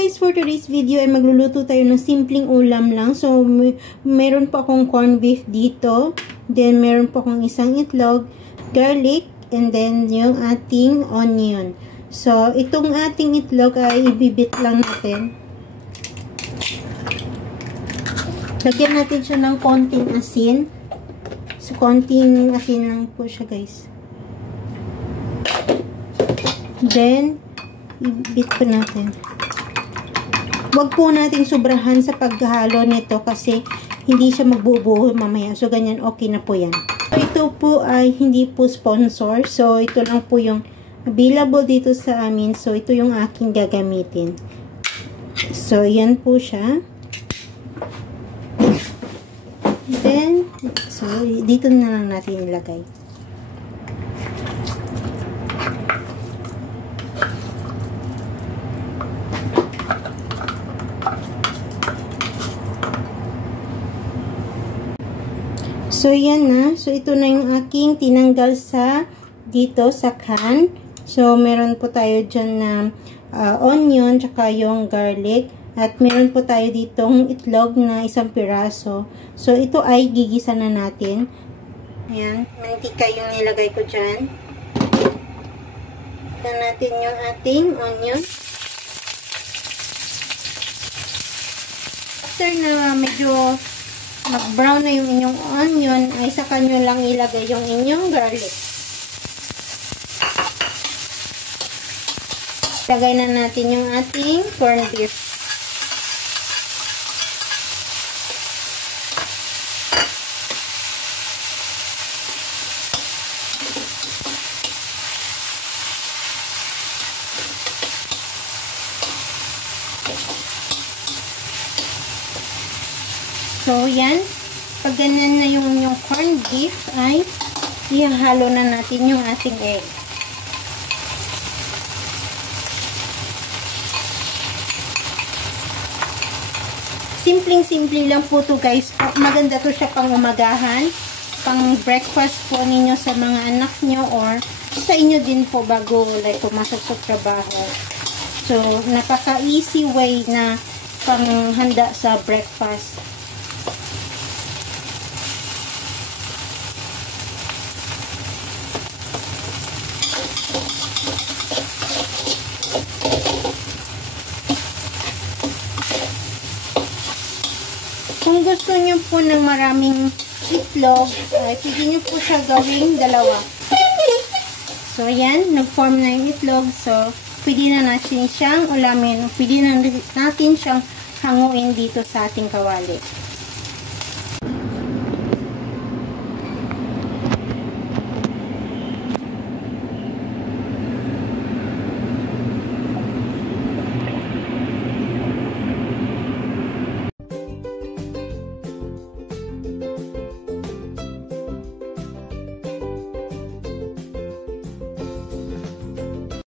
guys, for today's video ay magluluto tayo ng simpleng ulam lang. So, meron po akong corned beef dito. Then, meron po akong isang itlog, garlic, and then yung ating onion. So, itong ating itlog ay ibibit lang natin. Lagyan natin siya ng konting asin. So, konting asin lang po siya, guys. Then, ibit po natin. Huwag po natin sobrahan sa paghalo nito kasi hindi siya magbubuo mamaya. So, ganyan, okay na po yan. Ito po ay hindi po sponsor. So, ito lang po yung available dito sa amin. So, ito yung aking gagamitin. So, yan po siya. Then, so, dito na lang natin ilagay. So, yan na. So, ito na yung aking tinanggal sa dito sa can. So, meron po tayo dyan na onion, tsaka yung garlic. At meron po tayo ditong itlog na isang piraso. So, ito ay gigisa na natin. Ayan. Mantika yung nilagay ko dyan. Ito natin yung ating onion. After na medyo mag-brown na yung inyong onion, ay saka nyo lang ilagay yung inyong garlic. Lagay na natin yung ating corned beef. So, yan. Pag ganyan na yung corned beef, ay ihahalo na natin yung ating egg. Simpleng-simple lang po to guys. Maganda to siya pang umagahan, pang breakfast po ninyo sa mga anak nyo or sa inyo din po bago like pumasok sa trabaho. So, napaka-easy way na pang handa sa breakfast. Kung gusto nyo po ng maraming itlog, ay pwede nyo po siya gawing dalawa. So, ayan, nag-form na yung itlog. So, pwede na natin siyang ulamin. Pwede na natin siyang hanguin dito sa ating kawali.